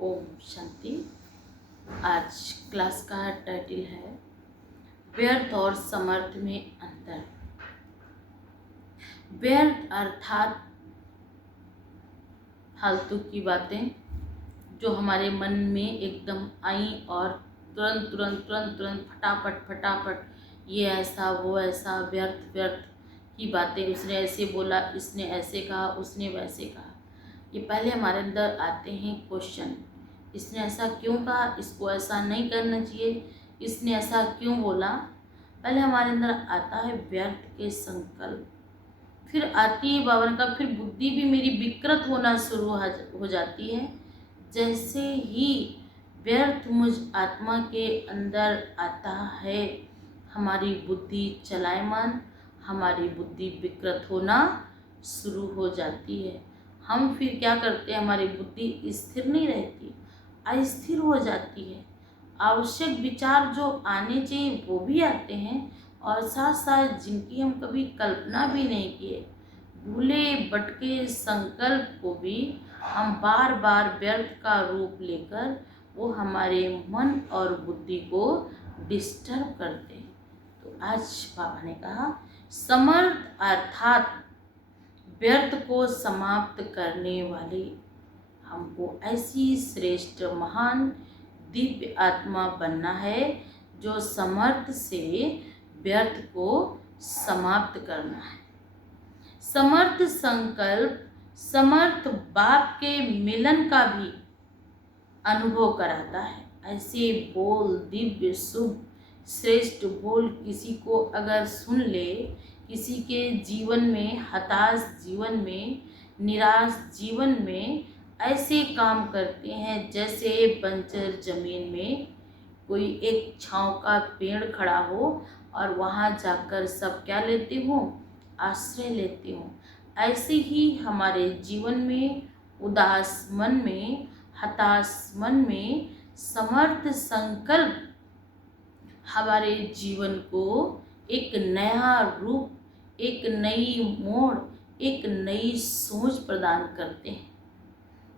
ओम शांति। आज क्लास का टाइटल है व्यर्थ और समर्थ में अंतर। व्यर्थ अर्थात फालतू की बातें जो हमारे मन में एकदम आई और तुरंत तुरंत तुरंत तुरंत फटाफट फटाफट ये ऐसा वो ऐसा व्यर्थ व्यर्थ की बातें। उसने ऐसे बोला, इसने ऐसे कहा, उसने वैसे कहा। ये पहले हमारे अंदर आते हैं क्वेश्चन, इसने ऐसा क्यों कहा, इसको ऐसा नहीं करना चाहिए, इसने ऐसा क्यों बोला। पहले हमारे अंदर आता है व्यर्थ के संकल्प, फिर आती है भावना का, फिर बुद्धि भी मेरी विकृत होना शुरू हो जाती है। जैसे ही व्यर्थ मुझ आत्मा के अंदर आता है, हमारी बुद्धि चलायमान, हमारी बुद्धि विकृत होना शुरू हो जाती है। हम फिर क्या करते हैं, हमारी बुद्धि स्थिर नहीं रहती, अस्थिर हो जाती है। आवश्यक विचार जो आने चाहिए वो भी आते हैं, और साथ साथ जिनकी हम कभी कल्पना भी नहीं किए, भूले भटके संकल्प को भी हम बार बार व्यर्थ का रूप लेकर वो हमारे मन और बुद्धि को डिस्टर्ब करते हैं। तो आज बाबा ने कहा समर्थ अर्थात व्यर्थ को समाप्त करने वाले, हमको ऐसी श्रेष्ठ महान दिव्य आत्मा बनना है जो समर्थ से व्यर्थ को समाप्त करना है। समर्थ संकल्प समर्थ बाप के मिलन का भी अनुभव कराता है। ऐसे बोल, दिव्य शुभ श्रेष्ठ बोल किसी को अगर सुन ले, किसी के जीवन में, हताश जीवन में, निराश जीवन में ऐसे काम करते हैं जैसे बंजर जमीन में कोई एक छांव का पेड़ खड़ा हो और वहाँ जाकर सब क्या लेते हो, आश्रय लेते हो। ऐसे ही हमारे जीवन में, उदास मन में, हताश मन में समर्थ संकल्प हमारे जीवन को एक नया रूप, एक नई मोड़, एक नई सोच प्रदान करते हैं।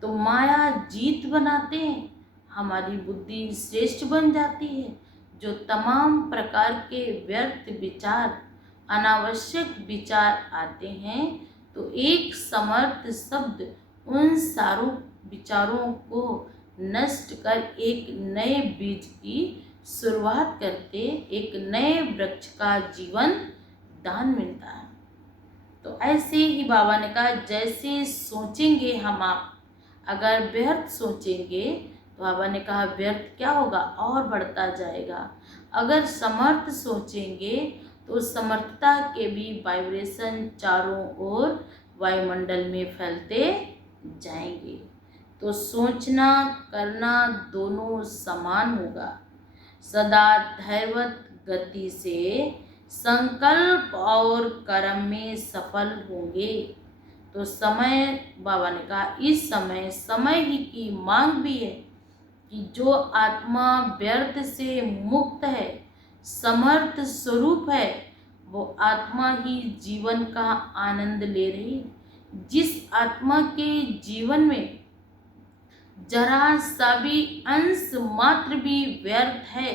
तो माया जीत बनाते हैं, हमारी बुद्धि श्रेष्ठ बन जाती है। जो तमाम प्रकार के व्यर्थ विचार, अनावश्यक विचार आते हैं, तो एक समर्थ शब्द उन सारों विचारों को नष्ट कर एक नए बीज की शुरुआत करते, एक नए वृक्ष का जीवन दान मिलता है। तो ऐसे ही बाबा ने कहा जैसे सोचेंगे हम, आप अगर व्यर्थ सोचेंगे तो बाबा ने कहा व्यर्थ क्या होगा, और बढ़ता जाएगा। अगर समर्थ सोचेंगे तो समर्थता के भी वाइब्रेशन चारों ओर वायुमंडल में फैलते जाएंगे। तो सोचना करना दोनों समान होगा। सदा धैर्यवत गति से संकल्प और कर्म में सफल होंगे। तो समय, बाबा ने कहा इस समय ही की मांग भी है कि जो आत्मा व्यर्थ से मुक्त है, समर्थ स्वरूप है, वो आत्मा ही जीवन का आनंद ले रही है। जिस आत्मा के जीवन में जरा सा भी अंश मात्र भी व्यर्थ है,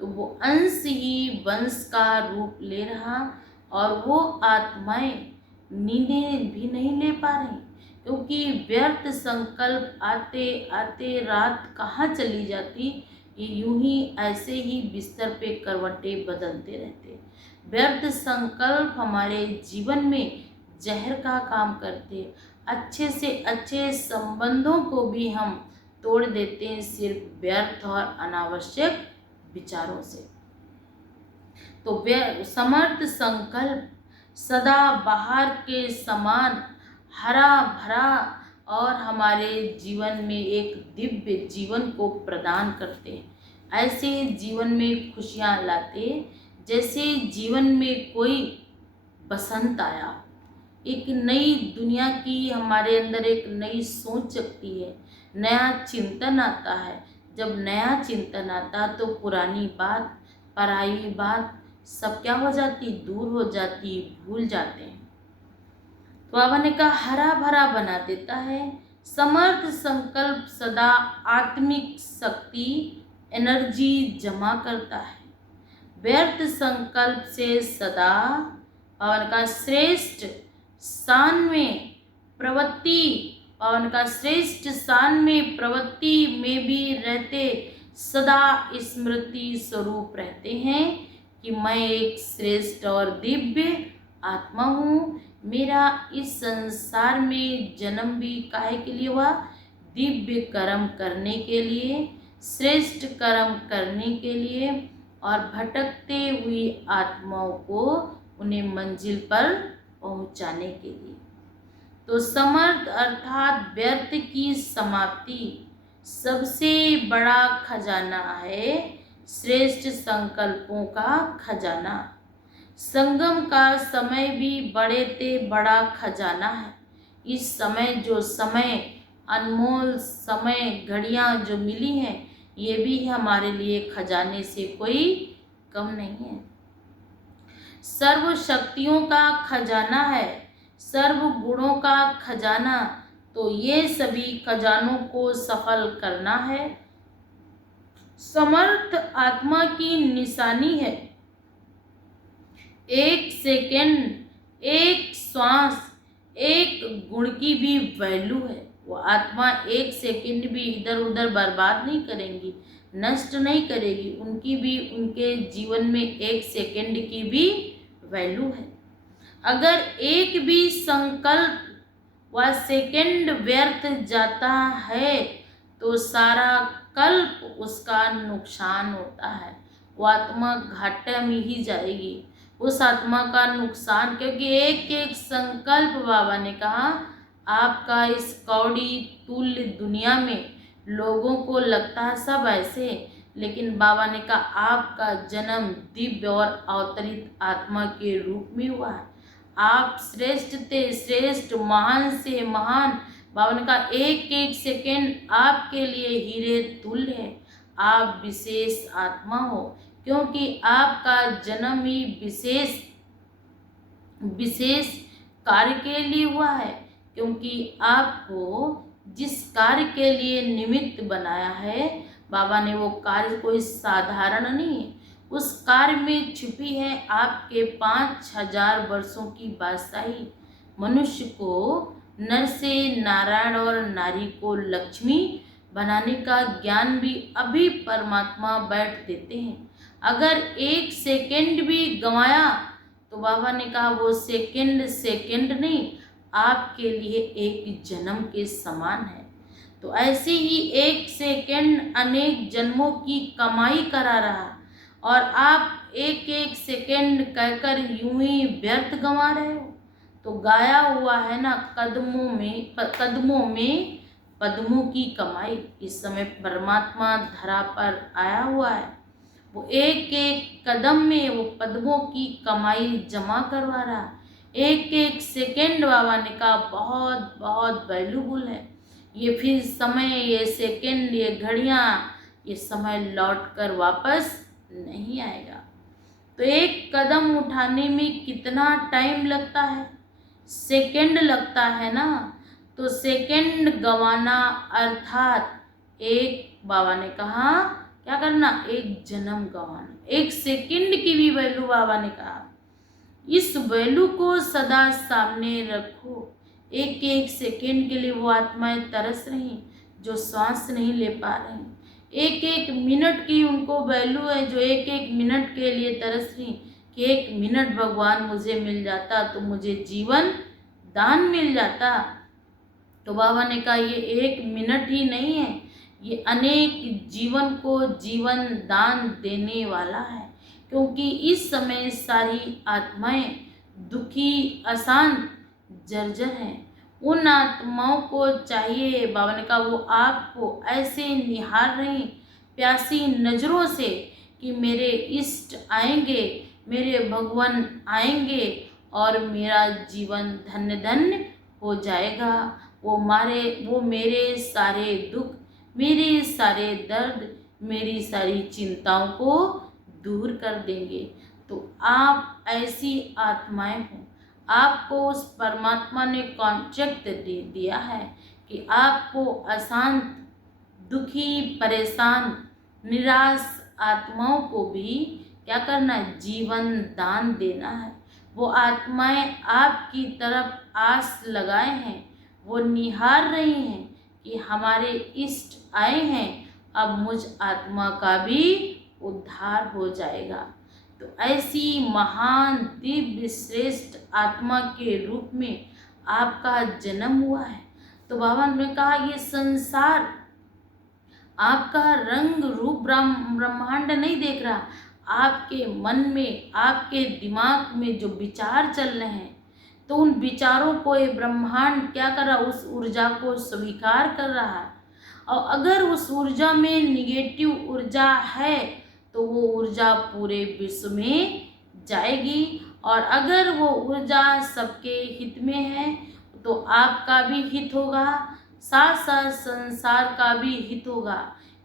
तो वो अंश ही वंश का रूप ले रहा, और वो आत्माएं नींदें भी नहीं ले पा रही, क्योंकि व्यर्थ संकल्प आते आते रात कहाँ चली जाती, ये यूं ही ऐसे ही बिस्तर पे करवटें बदलते रहते। व्यर्थ संकल्प हमारे जीवन में जहर का काम करते, अच्छे से अच्छे संबंधों को भी हम तोड़ देते हैं सिर्फ व्यर्थ और अनावश्यक विचारों से। तो समर्थ संकल्प सदा बाहर के समान हरा भरा और हमारे जीवन में एक दिव्य जीवन को प्रदान करते हैं। ऐसे जीवन में खुशियाँ लाते जैसे जीवन में कोई बसंत आया, एक नई दुनिया की हमारे अंदर एक नई सोच जगती है, नया चिंतन आता है। जब नया चिंतन आता तो पुरानी बात, पराई बात सब क्या हो जाती, दूर हो जाती, भूल जाते हैं। तो बाबा ने कहा हरा भरा बना देता है, समर्थ संकल्प सदा आत्मिक शक्ति एनर्जी जमा करता है। व्यर्थ संकल्प से सदा पवन का श्रेष्ठ स्थान में प्रवृत्ति पवन का श्रेष्ठ स्थान में प्रवृत्ति में भी रहते सदा स्मृति स्वरूप रहते हैं कि मैं एक श्रेष्ठ और दिव्य आत्मा हूँ। मेरा इस संसार में जन्म भी काहे के लिए हुआ? दिव्य कर्म करने के लिए, श्रेष्ठ कर्म करने के लिए और भटकते हुई आत्माओं को उन्हें मंजिल पर पहुंचाने के लिए। तो समर्थ अर्थात व्यर्थ की समाप्ति सबसे बड़ा खजाना है, श्रेष्ठ संकल्पों का खजाना। संगम का समय भी बड़े ते बड़ा खजाना है। इस समय जो समय अनमोल समय घड़ियां जो मिली हैं, ये भी हमारे लिए खजाने से कोई कम नहीं है। सर्व शक्तियों का खजाना है, सर्व गुणों का खजाना। तो ये सभी खजानों को सफल करना है। समर्थ आत्मा की निशानी है। एक सेकंड, एक श्वास, एक गुण की भी वैल्यू है। वो आत्मा एक सेकंड भी इधर उधर बर्बाद नहीं करेंगी, नष्ट नहीं करेगी। उनकी भी, उनके जीवन में एक सेकंड की भी वैल्यू है। अगर एक भी संकल्प व सेकंड व्यर्थ जाता है तो सारा कल्प उसका नुकसान होता है। वो आत्मा घाटे में ही जाएगी, उस आत्मा का नुकसान। क्योंकि एक एक संकल्प, बाबा ने कहा, आपका इस कौड़ी तुल्य दुनिया में लोगों को लगता है सब ऐसे, लेकिन बाबा ने कहा आपका जन्म दिव्य और अवतरित आत्मा के रूप में हुआ है। आप श्रेष्ठ थे, श्रेष्ठ, महान से महान। बाबा ने कहा एक एक सेकंड आपके लिए हीरे तुल्य है। आप विशेष आत्मा हो, क्योंकि आपका जन्म ही विशेष कार्य के लिए हुआ है। क्योंकि आपको जिस कार्य के लिए निमित्त बनाया है बाबा ने, वो कार्य कोई साधारण नहीं है। उस कार्य में छिपी है आपके 5000 वर्षों की बादशाही। मनुष्य को नर से नारायण और नारी को लक्ष्मी बनाने का ज्ञान भी अभी परमात्मा बैठ देते हैं। अगर एक सेकंड भी गंवाया तो बाबा ने कहा वो सेकंड नहीं, आपके लिए एक जन्म के समान है। तो ऐसे ही एक सेकंड अनेक जन्मों की कमाई करा रहा, और आप एक एक सेकंड कहकर यूं ही व्यर्थ गंवा रहे हो। तो गाया हुआ है ना, कदमों में पद्मों की कमाई। इस समय परमात्मा धरा पर आया हुआ है, वो एक एक कदम में वो पद्मों की कमाई जमा करवा रहा। एक एक सेकंड बाबा ने कहा बहुत बहुत वैल्यूबल है। ये फिर समय, ये सेकंड, ये घड़ियाँ, ये समय लौट कर वापस नहीं आएगा। तो एक कदम उठाने में कितना टाइम लगता है? सेकंड लगता है ना। तो सेकंड गंवाना अर्थात एक, बाबा ने कहा क्या करना? एक जन्म गंवाना। एक सेकंड की भी वैल्यू बाबा ने कहा, इस वैल्यू को सदा सामने रखो। एक एक सेकंड के लिए वो आत्माएं तरस रही जो श्वास नहीं ले पा रही। एक एक मिनट की उनको वैल्यू है जो एक एक मिनट के लिए तरस रही कि एक मिनट भगवान मुझे मिल जाता तो मुझे जीवन दान मिल जाता। तो बाबा ने कहा ये एक मिनट ही नहीं है, ये अनेक जीवन को जीवन दान देने वाला है। क्योंकि इस समय सारी आत्माएं दुखी, अशांत, जर्जर हैं। उन आत्माओं को चाहिए, बाबा ने कहा, वो आपको ऐसे निहार रही प्यासी नज़रों से कि मेरे इष्ट आएंगे, मेरे भगवान आएंगे और मेरा जीवन धन्य धन्य हो जाएगा। वो मेरे सारे दुख, मेरे सारे दर्द, मेरी सारी चिंताओं को दूर कर देंगे। तो आप ऐसी आत्माएं हो। आपको उस परमात्मा ने कॉन्ट्रैक्ट दे दिया है कि आपको अशांत, दुखी, परेशान, निराश आत्माओं को भी क्या करना है, जीवन दान देना है। वो आत्माएं आपकी तरफ आस लगाए हैं, वो निहार रही हैं कि हमारे इष्ट आए हैं, अब मुझ आत्मा का भी उद्धार हो जाएगा। तो ऐसी महान दिव्य श्रेष्ठ आत्मा के रूप में आपका जन्म हुआ है। तो बाबा ने कहा ये संसार आपका रंग रूप ब्रह्मांड नहीं देख रहा, आपके मन में, आपके दिमाग में जो विचार चल रहे हैं, तो उन विचारों को ये ब्रह्मांड क्या कर रहा, उस ऊर्जा को स्वीकार कर रहा है। और अगर उस ऊर्जा में निगेटिव ऊर्जा है तो वो ऊर्जा पूरे विश्व में जाएगी, और अगर वो ऊर्जा सबके हित में है तो आपका भी हित होगा, साथ साथ संसार का भी हित होगा।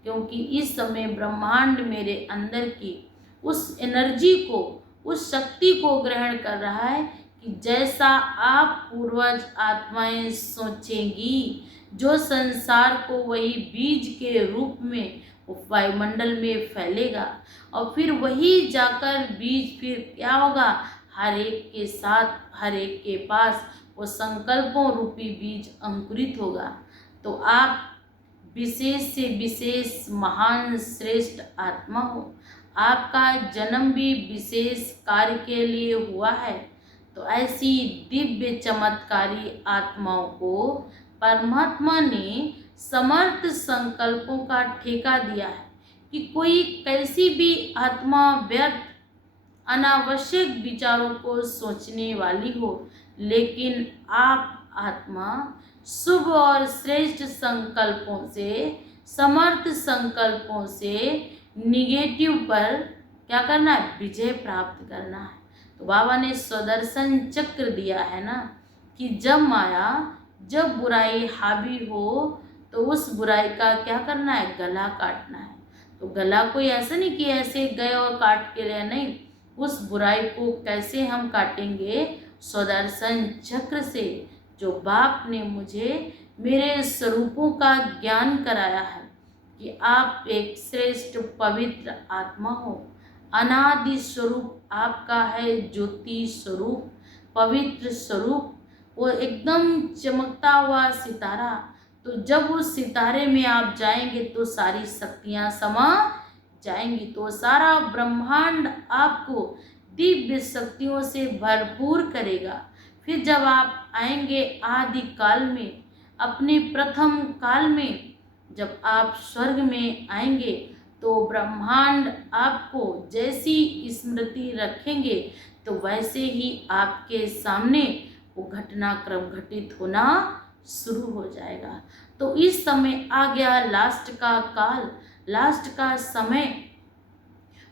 क्योंकि इस समय ब्रह्मांड मेरे अंदर की उस एनर्जी को, उस शक्ति को ग्रहण कर रहा है कि जैसा आप पूर्वज आत्माएं सोचेंगी, जो संसार को वही बीज के रूप में वायुमंडल में फैलेगा, और फिर वही जाकर बीज फिर क्या होगा, हर एक के साथ, हर एक के पास वो संकल्पों रूपी बीज अंकुरित होगा। तो आप विशेष से विशेष महान श्रेष्ठ आत्मा हो, आपका जन्म भी विशेष कार्य के लिए हुआ है। तो ऐसी दिव्य चमत्कारी आत्माओं को परमात्मा ने समर्थ संकल्पों का ठेका दिया है कि कोई कैसी भी आत्मा व्यर्थ अनावश्यक विचारों को सोचने वाली हो, लेकिन आप आत्मा शुभ और श्रेष्ठ संकल्पों से, समर्थ संकल्पों से निगेटिव पर क्या करना है, विजय प्राप्त करना है। तो बाबा ने स्वदर्शन चक्र दिया है ना कि जब माया, जब बुराई हावी हो तो उस बुराई का क्या करना है, गला काटना है। तो गला कोई ऐसा नहीं कि ऐसे गए और काट के ले, नहीं, उस बुराई को कैसे हम काटेंगे, स्वदर्शन चक्र से, जो बाप ने मुझे मेरे स्वरूपों का ज्ञान कराया है कि आप एक श्रेष्ठ पवित्र आत्मा हो। अनादि स्वरूप आपका है, ज्योति स्वरूप, पवित्र स्वरूप, वो एकदम चमकता हुआ सितारा। तो जब उस सितारे में आप जाएंगे तो सारी शक्तियां समा जाएंगी, तो सारा ब्रह्मांड आपको दिव्य शक्तियों से भरपूर करेगा। फिर जब आप आएंगे आदि काल में, अपने प्रथम काल में, जब आप स्वर्ग में आएंगे तो ब्रह्मांड आपको जैसी स्मृति रखेंगे तो वैसे ही आपके सामने वो घटनाक्रम घटित होना शुरू हो जाएगा। तो इस समय आ गया लास्ट का काल, लास्ट का समय,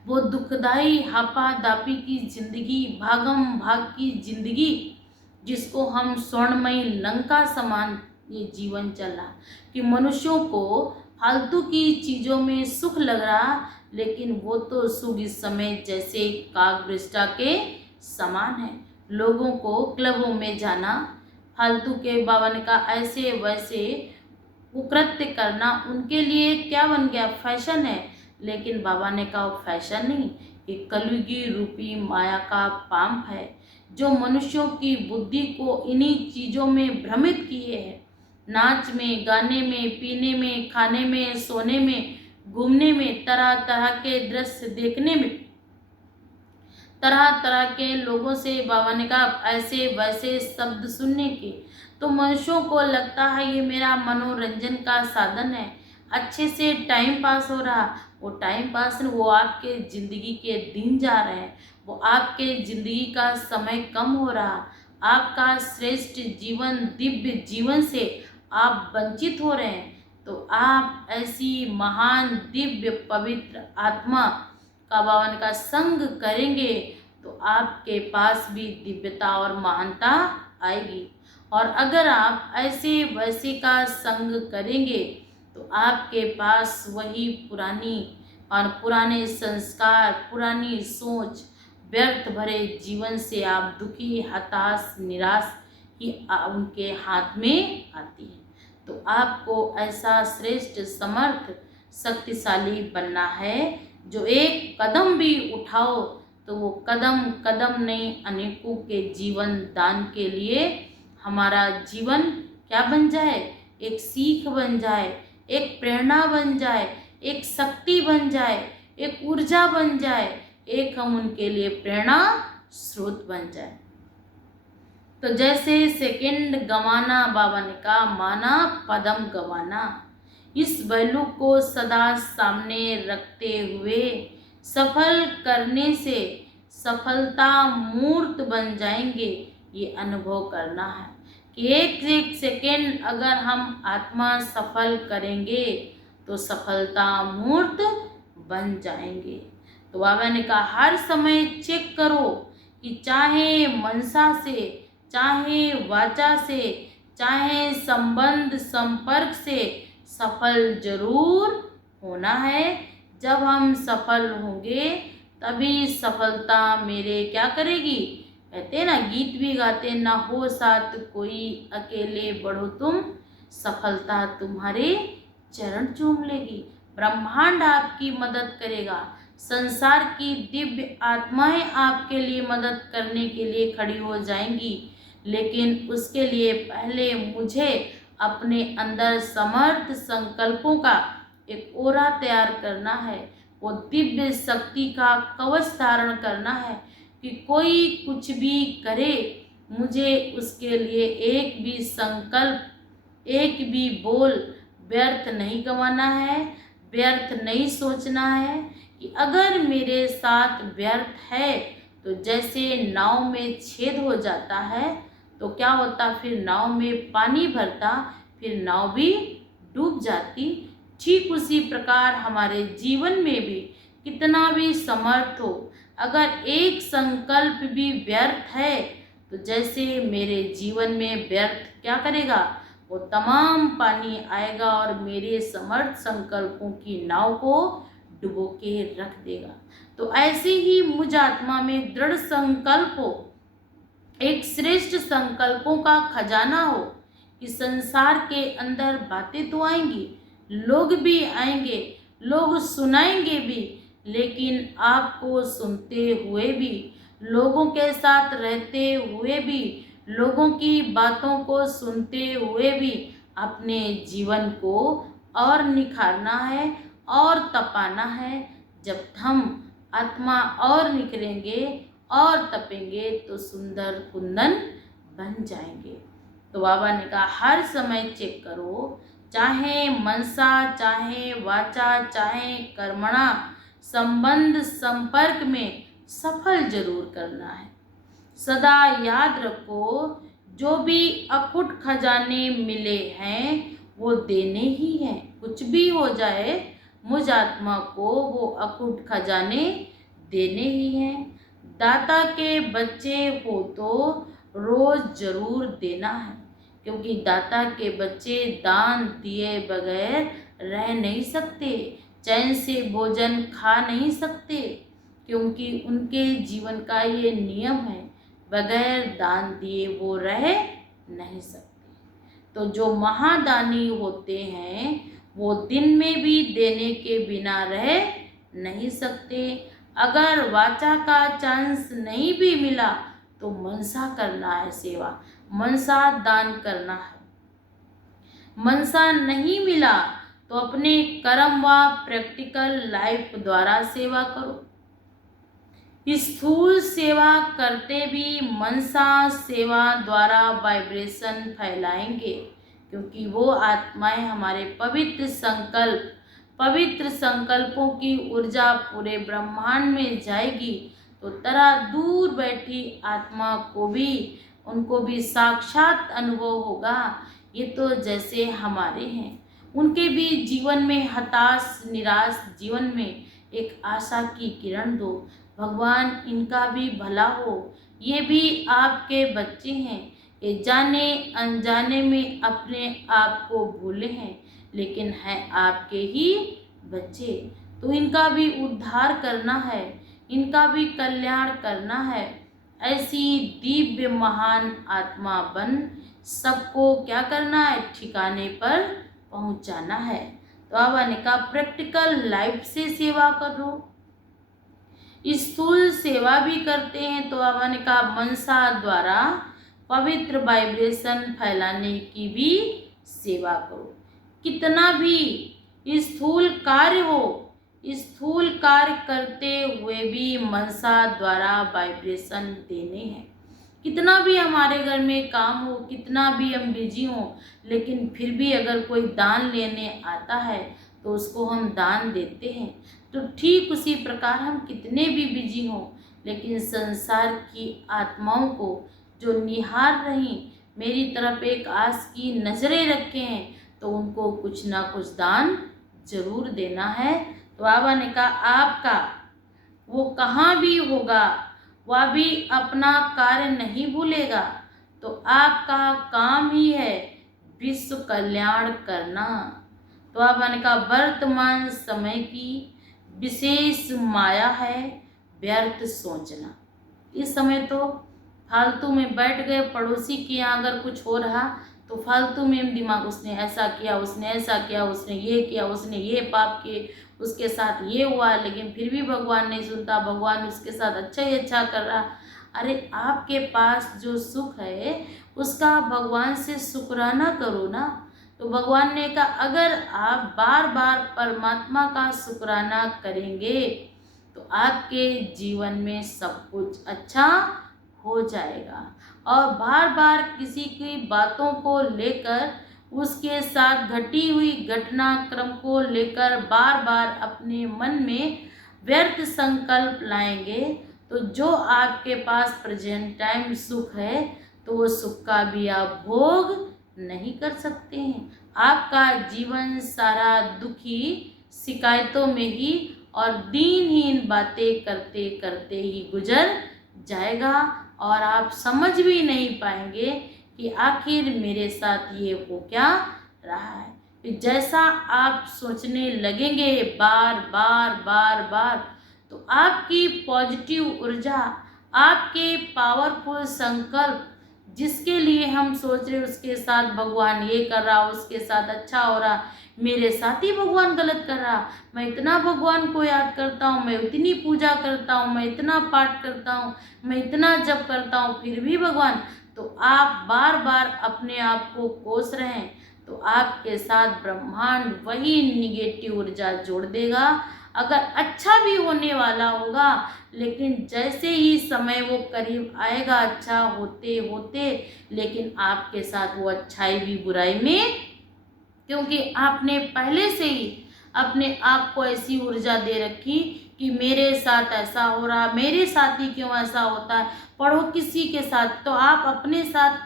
वो दुखदाई हापादापी की जिंदगी, भागम भाग की जिंदगी, जिसको हम स्वर्णमयी लंका समान ये जीवन चला कि मनुष्यों को फालतू की चीज़ों में सुख लग रहा, लेकिन वो तो सुख इस समय जैसे कागवृष्टा के समान है। लोगों को क्लबों में जाना, फालतू के, बाबा ने कहा ऐसे वैसे कुकृत्य करना उनके लिए क्या बन गया, फैशन है। लेकिन बाबा ने कहा वो फैशन नहीं, ये कलयुगी रूपी माया का पांप है जो मनुष्यों की बुद्धि को इन्हीं चीज़ों में भ्रमित किए है। नाच में, गाने में, पीने में, खाने में, सोने में, घूमने में, तरह तरह के दृश्य देखने में, तरह तरह के लोगों से, बाबा ने कहा ऐसे वैसे शब्द सुनने के, तो मनुष्यों को लगता है ये मेरा मनोरंजन का साधन है, अच्छे से टाइम पास हो रहा। वो टाइम पास नहीं, वो आपके ज़िंदगी के दिन जा रहे हैं, वो आपके ज़िंदगी का समय कम हो रहा, आपका श्रेष्ठ जीवन, दिव्य जीवन से आप वंचित हो रहे हैं। तो आप ऐसी महान दिव्य पवित्र आत्मा का, बाबा का संग करेंगे तो आपके पास भी दिव्यता और महानता आएगी। और अगर आप ऐसे वैसे का संग करेंगे तो आपके पास वही पुरानी और पुराने संस्कार, पुरानी सोच, व्यर्थ भरे जीवन से आप दुखी, हताश, निराश ही उनके हाथ में आती है। तो तो आपको ऐसा श्रेष्ठ, समर्थ, शक्तिशाली बनना है जो एक कदम भी उठाओ तो वो कदम कदम नहीं, अनेकों के जीवन दान के लिए हमारा जीवन क्या बन जाए, एक सीख बन जाए, एक प्रेरणा बन जाए, एक शक्ति बन जाए, एक ऊर्जा बन जाए, एक हम उनके लिए प्रेरणा स्रोत बन जाए। तो जैसे सेकंड गंवाना, बाबा ने कहा माना पदम गंवाना। इस वैल्यू को सदा सामने रखते हुए सफल करने से सफलता मूर्त बन जाएंगे, ये अनुभव करना है कि एक एक सेकेंड अगर हम आत्मा सफल करेंगे तो सफलता मूर्त बन जाएंगे। तो बाबा ने कहा हर समय चेक करो कि चाहे मनसा से, चाहे वाचा से, चाहे संबंध संपर्क से सफल जरूर होना है। जब हम सफल होंगे तभी सफलता मेरे क्या करेगी। कहते हैं ना, गीत भी गाते, ना हो साथ कोई अकेले बढ़ो तुम, सफलता तुम्हारे चरण चूम लेगी। ब्रह्मांड आपकी मदद करेगा, संसार की दिव्य आत्माएं आपके लिए मदद करने के लिए खड़ी हो जाएंगी, लेकिन उसके लिए पहले मुझे अपने अंदर समर्थ संकल्पों का एक ओरा तैयार करना है, वो दिव्य शक्ति का कवच धारण करना है कि कोई कुछ भी करे, मुझे उसके लिए एक भी संकल्प, एक भी बोल व्यर्थ नहीं गंवाना है, व्यर्थ नहीं सोचना है कि अगर मेरे साथ व्यर्थ है तो जैसे नाव में छेद हो जाता है तो क्या होता, फिर नाव में पानी भरता, फिर नाव भी डूब जाती। ठीक उसी प्रकार हमारे जीवन में भी कितना भी समर्थ हो, अगर एक संकल्प भी व्यर्थ है तो जैसे मेरे जीवन में व्यर्थ क्या करेगा, वो तमाम पानी आएगा और मेरे समर्थ संकल्पों की नाव को डुबो के रख देगा। तो ऐसे ही मुझ आत्मा में दृढ़ संकल्प हो, एक श्रेष्ठ संकल्पों का खजाना हो कि संसार के अंदर बातें तो आएंगी, लोग भी आएंगे, लोग सुनाएंगे भी, लेकिन आपको सुनते हुए भी, लोगों के साथ रहते हुए भी, लोगों की बातों को सुनते हुए भी अपने जीवन को और निखारना है और तपाना है। जब हम आत्मा और निखरेंगे और तपेंगे तो सुंदर कुंदन बन जाएंगे। तो बाबा ने कहा हर समय चेक करो, चाहे मनसा, चाहे वाचा, चाहे कर्मणा, संबंध संपर्क में सफल जरूर करना है। सदा याद रखो, जो भी अखुट खजाने मिले हैं वो देने ही हैं। कुछ भी हो जाए मुझ आत्मा को वो अखुट खजाने देने ही हैं। दाता के बच्चे हो तो रोज जरूर देना है, क्योंकि दाता के बच्चे दान दिए बगैर रह नहीं सकते, चैन से भोजन खा नहीं सकते, क्योंकि उनके जीवन का ये नियम है, बगैर दान दिए वो रह नहीं सकते। तो जो महादानी होते हैं वो दिन में भी देने के बिना रह नहीं सकते। अगर वाचा का चांस नहीं भी मिला तो मनसा करना है सेवा, मनसा दान करना है। मनसा नहीं मिला तो अपने कर्म व प्रैक्टिकल लाइफ द्वारा सेवा करो। स्थूल सेवा करते भी मनसा सेवा द्वारा वाइब्रेशन फैलाएंगे, क्योंकि वो आत्माएं हमारे पवित्र संकल्पों की ऊर्जा पूरे ब्रह्मांड में जाएगी, तो तरह दूर बैठी आत्मा को भी, उनको भी साक्षात अनुभव होगा। ये तो जैसे हमारे हैं, उनके भी जीवन में हताश निराश जीवन में एक आशा की किरण दो। भगवान इनका भी भला हो, ये भी आपके बच्चे हैं, ये जाने अनजाने में अपने आप को भूले हैं, लेकिन हैं आपके ही बच्चे। तो इनका भी उद्धार करना है, इनका भी कल्याण करना है। ऐसी दिव्य महान आत्मा बन सबको क्या करना है, ठिकाने पर पहुंचाना है। तो बाबा ने कहा प्रैक्टिकल लाइफ से सेवा करो। स्थूल सेवा भी करते हैं तो बाबा ने कहा मनसा द्वारा पवित्र वाइब्रेशन फैलाने की भी सेवा करो। कितना भी स्थूल कार्य हो, स्थूल कार्य करते हुए भी मनसा द्वारा वाइब्रेशन देने हैं। कितना भी हमारे घर में काम हो, कितना भी हम बिजी हो, लेकिन फिर भी अगर कोई दान लेने आता है तो उसको हम दान देते हैं। तो ठीक उसी प्रकार हम कितने भी बिजी हों, लेकिन संसार की आत्माओं को जो निहार रही, मेरी तरफ एक आस की नज़रें रखे हैं, तो उनको कुछ ना कुछ दान जरूर देना है। तो बाबा ने कहा आपका वो कहाँ भी होगा, वह भी अपना कार्य नहीं भूलेगा। तो आपका काम ही है विश्व कल्याण करना। तो बाबा ने कहा वर्तमान समय की विशेष माया है व्यर्थ सोचना। इस समय तो फालतू में बैठ गए, पड़ोसी के यहाँ अगर कुछ हो रहा तो फालतू में दिमाग, उसने ऐसा किया, उसने ऐसा किया, उसने ये किया, उसने ये पाप किए, उसके साथ ये हुआ, लेकिन फिर भी भगवान नहीं सुनता, भगवान उसके साथ अच्छा ही अच्छा कर रहा। अरे आपके पास जो सुख है उसका भगवान से शुक्राना करो ना। तो भगवान ने कहा अगर आप बार बार परमात्मा का शुक्राना करेंगे तो आपके जीवन में सब कुछ अच्छा हो जाएगा। और बार बार किसी की बातों को लेकर, उसके साथ घटी हुई घटनाक्रम को लेकर बार बार अपने मन में व्यर्थ संकल्प लाएंगे तो जो आपके पास प्रेजेंट टाइम सुख है तो वो सुख का भी आप भोग नहीं कर सकते हैं। आपका जीवन सारा दुखी, शिकायतों में ही और दीनहीन बातें करते करते ही गुजर जाएगा और आप समझ भी नहीं पाएंगे कि आखिर मेरे साथ ये हो क्या रहा है। फिर जैसा आप सोचने लगेंगे बार बार बार बार, तो आपकी पॉजिटिव ऊर्जा, आपके पावरफुल संकल्प, जिसके लिए हम सोच रहे उसके साथ भगवान ये कर रहा, उसके साथ अच्छा हो रहा, मेरे साथ ही भगवान गलत कर रहा, मैं इतना भगवान को याद करता हूँ, मैं इतनी पूजा करता हूँ, मैं इतना पाठ करता हूँ, मैं इतना जप करता हूँ, फिर भी भगवान, तो आप बार बार अपने आप को कोस रहे हैं। तो आपके साथ ब्रह्मांड वही निगेटिव ऊर्जा जोड़ देगा। अगर अच्छा भी होने वाला होगा, लेकिन जैसे ही समय वो करीब आएगा अच्छा होते होते, लेकिन आपके साथ वो अच्छाई भी बुराई में, क्योंकि आपने पहले से ही अपने आप को ऐसी ऊर्जा दे रखी कि मेरे साथ ऐसा हो रहा, मेरे साथ ही क्यों ऐसा होता है, पढ़ो किसी के साथ, तो आप अपने साथ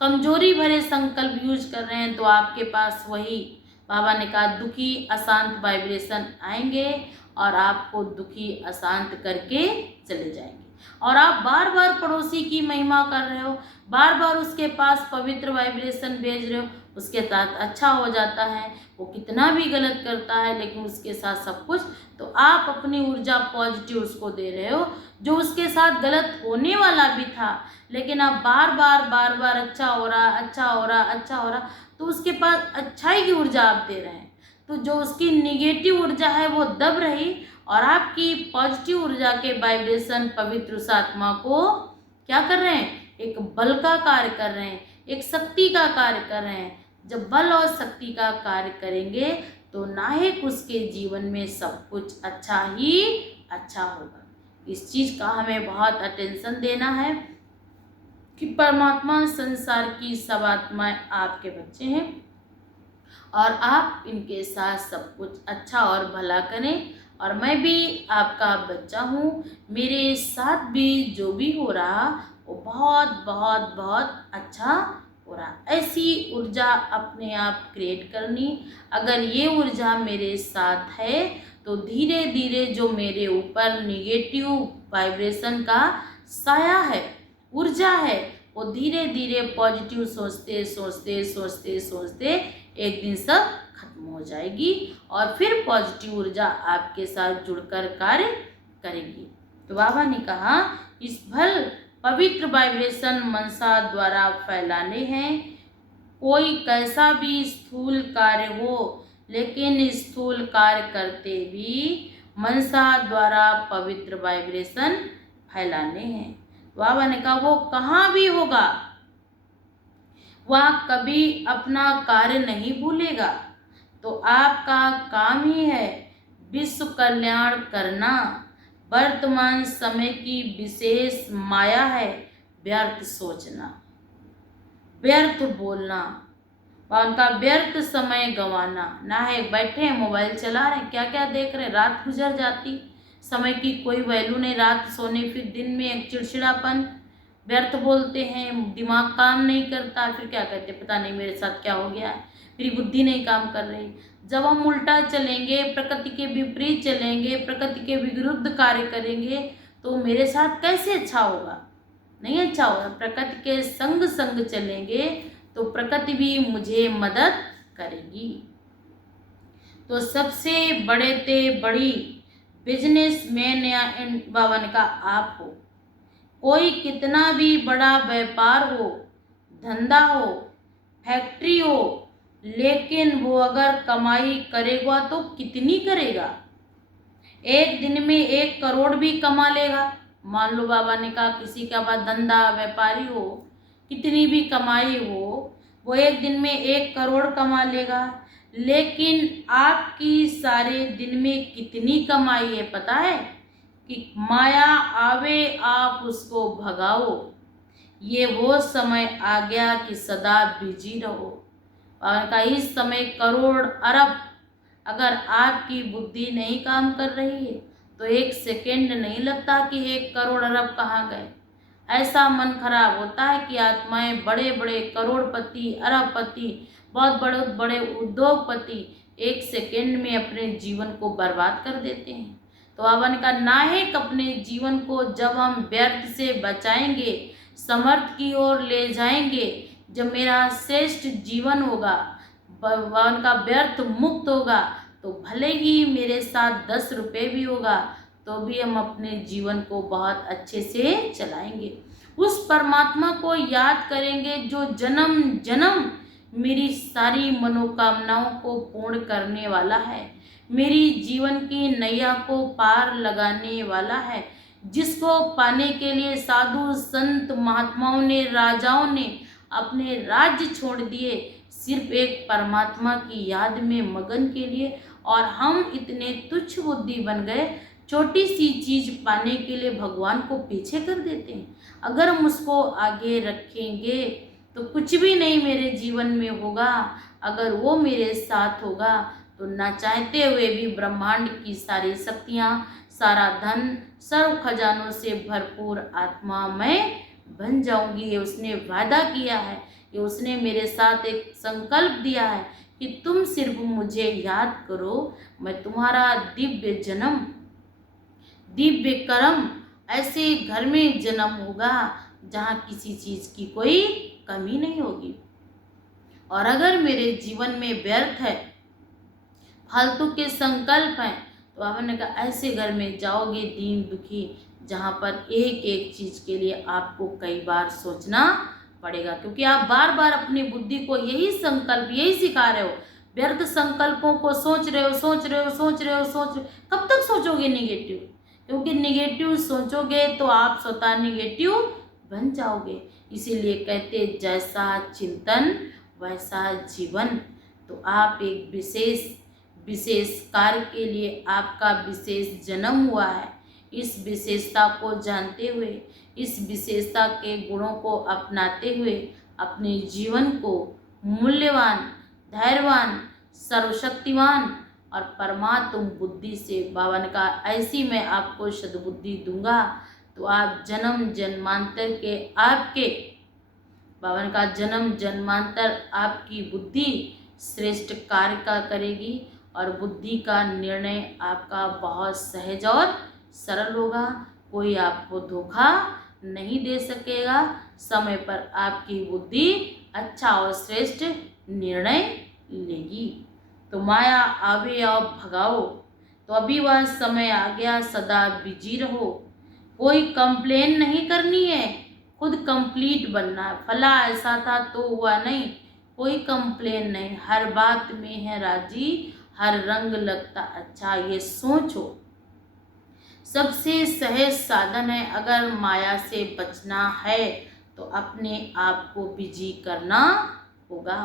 कमजोरी भरे संकल्प यूज कर रहे हैं। तो आपके पास वही बाबा ने कहा दुखी अशांत वाइब्रेशन आएंगे और आपको दुखी अशांत करके चले जाएंगे। और आप बार बार पड़ोसी की महिमा कर रहे हो, बार बार उसके पास पवित्र वाइब्रेशन भेज रहे हो, उसके साथ अच्छा हो जाता है, वो कितना भी गलत करता है लेकिन उसके साथ सब कुछ, तो आप अपनी ऊर्जा पॉजिटिव उसको दे रहे हो। जो उसके साथ गलत होने वाला भी था, लेकिन आप बार बार अच्छा हो रहा, अच्छा हो रहा, अच्छा हो रहा, तो उसके पास अच्छाई की ऊर्जा आप दे रहे हैं। तो जो उसकी निगेटिव ऊर्जा है वो दब रही और आपकी पॉजिटिव ऊर्जा के वाइब्रेशन पवित्र उस आत्मा को क्या कर रहे हैं, एक बल का कार्य कर रहे हैं, एक शक्ति का कार्य कर रहे हैं। जब बल और शक्ति का कार्य करेंगे तो नायक उसके जीवन में सब कुछ अच्छा ही अच्छा होगा। इस चीज़ का हमें बहुत अटेंशन देना है कि परमात्मा संसार की सब आत्माएं आपके बच्चे हैं और आप इनके साथ सब कुछ अच्छा और भला करें। और मैं भी आपका बच्चा हूँ, मेरे साथ भी जो भी हो रहा वो बहुत बहुत बहुत अच्छा हो रहा। ऐसी ऊर्जा अपने आप क्रिएट करनी। अगर ये ऊर्जा मेरे साथ है तो धीरे धीरे जो मेरे ऊपर निगेटिव वाइब्रेशन का साया है, ऊर्जा है, वो धीरे धीरे पॉजिटिव सोचते सोचते सोचते सोचते एक दिन सब खत्म हो जाएगी और फिर पॉजिटिव ऊर्जा आपके साथ जुड़कर कार्य करेगी। तो बाबा ने कहा इस पवित्र वाइब्रेशन मनसा द्वारा फैलाने हैं। कोई कैसा भी स्थूल कार्य हो, लेकिन स्थूल कार्य करते भी मनसा द्वारा पवित्र वाइब्रेशन फैलाने हैं। बाबा ने कहा वो कहाँ भी होगा, वह कभी अपना कार्य नहीं भूलेगा। तो आपका काम ही है विश्व कल्याण करना। वर्तमान समय की विशेष माया है व्यर्थ सोचना, व्यर्थ बोलना, उनका व्यर्थ समय गंवाना। ना है बैठे हैं मोबाइल चला रहे हैं, क्या क्या देख रहे हैं, रात गुजर जाती, समय की कोई वैल्यू नहीं। रात सोने, फिर दिन में एक चिड़चिड़ापन, व्यर्थ बोलते हैं, दिमाग काम नहीं करता, फिर क्या कहते हैं पता नहीं मेरे साथ क्या हो गया है, मेरी बुद्धि नहीं काम कर रही। जब हम उल्टा चलेंगे, प्रकृति के विपरीत चलेंगे, प्रकृति के विरुद्ध कार्य करेंगे, तो मेरे साथ कैसे अच्छा होगा, नहीं अच्छा होगा। प्रकृति के संग संग चलेंगे तो प्रकृति भी मुझे मदद करेगी। तो सबसे बड़े ते बड़ी बिजनेसमैन या बावन का आप हो। कोई कितना भी बड़ा व्यापार हो, धंधा हो, फैक्ट्री हो, लेकिन वो अगर कमाई करेगा तो कितनी करेगा? एक दिन में 1 करोड़ भी कमा लेगा। मान लो बाबा ने कहा किसी का पास धंधा व्यापारी हो, कितनी भी कमाई हो, वो एक दिन में 1 करोड़ कमा लेगा। लेकिन आपकी सारे दिन में कितनी कमाई है पता है? कि माया आवे आप उसको भगाओ। ये वो समय आ गया कि सदा बिजी रहो। और का इस समय करोड़ अरब, अगर आपकी बुद्धि नहीं काम कर रही है तो 1 सेकेंड नहीं लगता कि 1 करोड़ अरब कहाँ गए। ऐसा मन खराब होता है कि आत्माएं बड़े बड़े करोड़पति, अरबपति, बहुत बड़े बड़े उद्योगपति 1 सेकेंड में अपने जीवन को बर्बाद कर देते हैं। तो बाबा ने कहा नाहेक अपने जीवन को जब हम व्यर्थ से बचाएंगे, समर्थ की ओर ले जाएंगे, जब मेरा श्रेष्ठ जीवन होगा, भगवान का व्यर्थ मुक्त होगा, तो भले ही मेरे साथ 10 रुपये भी होगा तो भी हम अपने जीवन को बहुत अच्छे से चलाएंगे। उस परमात्मा को याद करेंगे जो जन्म जन्म मेरी सारी मनोकामनाओं को पूर्ण करने वाला है, मेरी जीवन की नैया को पार लगाने वाला है, जिसको पाने के लिए साधु संत महात्माओं ने, राजाओं ने अपने राज्य छोड़ दिए सिर्फ एक परमात्मा की याद में मगन के लिए। और हम इतने तुच्छ बुद्धि बन गए, छोटी सी चीज पाने के लिए भगवान को पीछे कर देते हैं। अगर हम उसको आगे रखेंगे तो कुछ भी नहीं मेरे जीवन में होगा। अगर वो मेरे साथ होगा तो न चाहते हुए भी ब्रह्मांड की सारी शक्तियाँ, सारा धन, सर्व खजानों से भरपूर आत्मा मैं बन जाऊंगी। ये उसने वादा किया है, ये उसने मेरे साथ एक संकल्प दिया है कि तुम सिर्फ मुझे याद करो, मैं तुम्हारा दिव्य जन्म, दिव्य कर्म, ऐसे घर में जन्म होगा जहाँ किसी चीज़ की कोई कमी नहीं होगी। और अगर मेरे जीवन में व्यर्थ है, फालतू के संकल्प हैं, तो बाबा ने कहा ऐसे घर में जाओगे दीन दुखी, जहाँ पर एक एक चीज़ के लिए आपको कई बार सोचना पड़ेगा। क्योंकि आप बार बार अपनी बुद्धि को यही संकल्प, यही सिखा रहे हो, व्यर्थ संकल्पों को सोच रहे हो, सोच रहे हो, सोच रहे हो, सोच रहे हो। कब तक सोचोगे निगेटिव? क्योंकि निगेटिव सोचोगे तो आप स्वतः निगेटिव बन जाओगे। इसीलिए कहते जैसा चिंतन वैसा जीवन। तो आप एक विशेष कार्य के लिए आपका विशेष जन्म हुआ है। इस विशेषता को जानते हुए, इस विशेषता के गुणों को अपनाते हुए अपने जीवन को मूल्यवान, धैर्यवान, सर्वशक्तिवान और परमात्म बुद्धि से, बाबा ने कहा ऐसी मैं आपको सद्बुद्धि दूंगा तो आप जन्म जन्मांतर के आपके, बाबा ने कहा जन्म जन्मांतर आपकी बुद्धि श्रेष्ठ कार्य का करेगी और बुद्धि का निर्णय आपका बहुत सहज और सरल होगा। कोई आपको धोखा नहीं दे सकेगा। समय पर आपकी बुद्धि अच्छा और श्रेष्ठ निर्णय लेगी। तो माया आवे और भगाओ। तो अभी वह समय आ गया, सदा बिजी रहो। कोई कंप्लेन नहीं करनी है, खुद कंप्लीट बनना है। फला ऐसा था तो हुआ नहीं, कोई कंप्लेन नहीं, हर बात में है राजी, हर रंग लगता अच्छा, ये सोचो। सबसे सहज साधन है, अगर माया से बचना है तो अपने आप को बिजी करना होगा।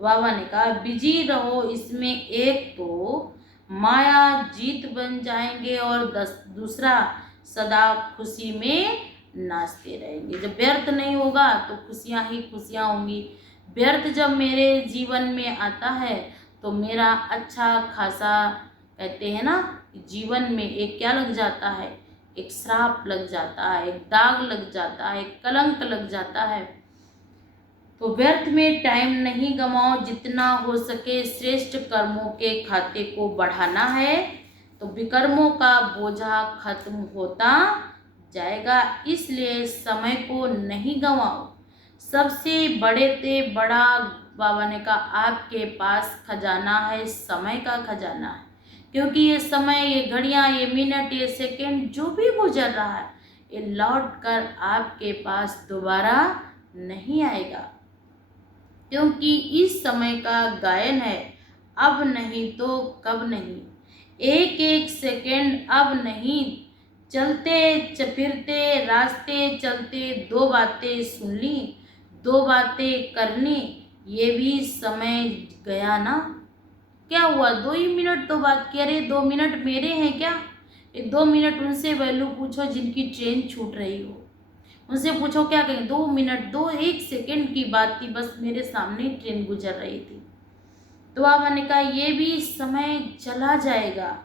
बाबा ने कहा बिजी रहो इसमें, एक तो माया जीत बन जाएंगे और दूसरा सदा खुशी में नाचते रहेंगे। जब व्यर्थ नहीं होगा तो खुशियां ही खुशियां होंगी। व्यर्थ जब मेरे जीवन में आता है तो मेरा अच्छा खासा, कहते हैं ना, जीवन में एक क्या लग जाता है, एक श्राप लग जाता है, एक दाग लग जाता है, एक कलंक लग जाता है। तो व्यर्थ में टाइम नहीं गवाओ, जितना हो सके श्रेष्ठ कर्मों के खाते को बढ़ाना है तो विकर्मों का बोझा खत्म होता जाएगा। इसलिए समय को नहीं गवाओ। सबसे बड़े ते बड़ा, बाबा ने कहा, आपके पास खजाना है, समय का खजाना है। क्योंकि ये समय, ये घड़ियां, ये मिनट, ये सेकंड जो भी गुजर रहा है, ये लौट कर आपके पास दोबारा नहीं आएगा। क्योंकि इस समय का गायन है, अब नहीं तो कब नहीं, एक एक सेकंड अब नहीं। चलते फिरते रास्ते चलते दो बातें सुन ली, दो बातें करनी, ये भी समय गया ना। क्या हुआ, 2 ही मिनट तो बात की, अरे 2 मिनट मेरे हैं क्या? 2 मिनट उनसे वैल्यू पूछो जिनकी ट्रेन छूट रही हो, उनसे पूछो क्या कहें। 2 मिनट, 1 सेकंड की बात थी, बस मेरे सामने ही ट्रेन गुजर रही थी। तो बाबा ने कहा ये भी समय चला जाएगा,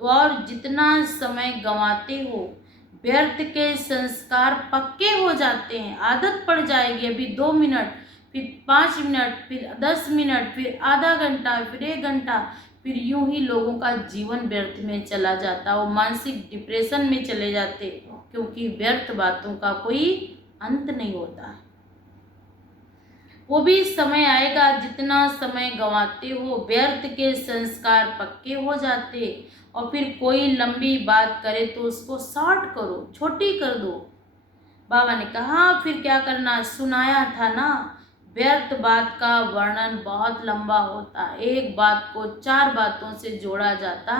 तो और जितना समय गंवाते हो, व्यर्थ के संस्कार पक्के हो जाते हैं, आदत पड़ जाएगी। अभी 2 मिनट, फिर 5 मिनट, फिर 10 मिनट, फिर आधा घंटा, फिर 1 घंटा, फिर यूं ही लोगों का जीवन व्यर्थ में चला जाता, वो मानसिक डिप्रेशन में चले जाते, क्योंकि व्यर्थ बातों का कोई अंत नहीं होता है। वो भी समय आएगा, जितना समय गंवाते हो, व्यर्थ के संस्कार पक्के हो जाते, और फिर कोई लंबी बात करे तो उसको शॉर्ट करो, छोटी कर दो। बाबा ने कहा फिर क्या करना, सुनाया था ना, व्यर्थ बात का वर्णन बहुत लंबा होता, एक बात को 4 बातों से जोड़ा जाता,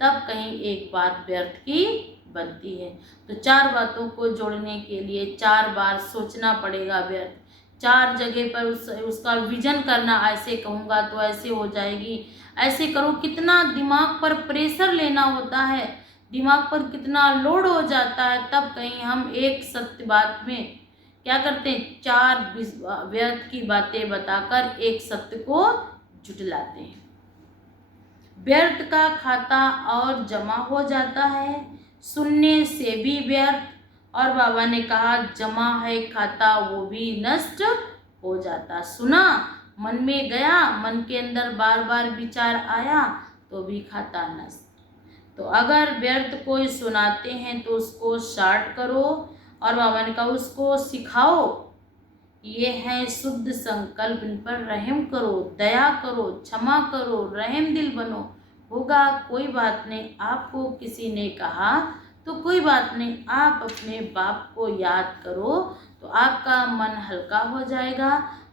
तब कहीं एक बात व्यर्थ की बनती है। तो 4 बातों को जोड़ने के लिए 4 बार सोचना पड़ेगा। व्यर्थ 4 जगह पर उसका विजन करना, ऐसे कहूँगा तो ऐसे हो जाएगी, ऐसे करो। कितना दिमाग पर प्रेशर लेना होता है, दिमाग पर कितना लोड हो जाता है, तब कहीं हम एक सत्य बात में क्या करते हैं, 4 व्यर्थ की बातें बताकर एक सत्य को जुटलाते हैं। व्यर्थ का खाता और जमा हो जाता है, सुनने से भी व्यर्थ, और बाबा ने कहा जमा है खाता वो भी नष्ट हो जाता। सुना, मन में गया, मन के अंदर बार बार विचार आया, तो भी खाता नष्ट। तो अगर व्यर्थ कोई सुनाते हैं तो उसको शार्ट करो, और बाबा ने कहा उसको सिखाओ। ये है शुद्ध संकल्प, इन पर रहम करो, दया करो, क्षमा करो, रहम दिल बनो। होगा कोई बात नहीं, आपको किसी ने कहा तो कोई बात नहीं, आप अपने बाप को याद करो तो आपका मन हल्का हो जाएगा,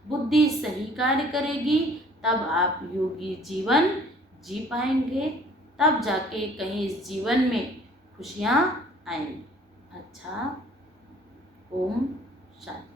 बुद्धि सही कार्य करेगी, तब आप योगी जीवन जी पाएंगे, तब जाके कहीं इस जीवन में खुशियाँ आएंगी। अच्छा, ओम शांति।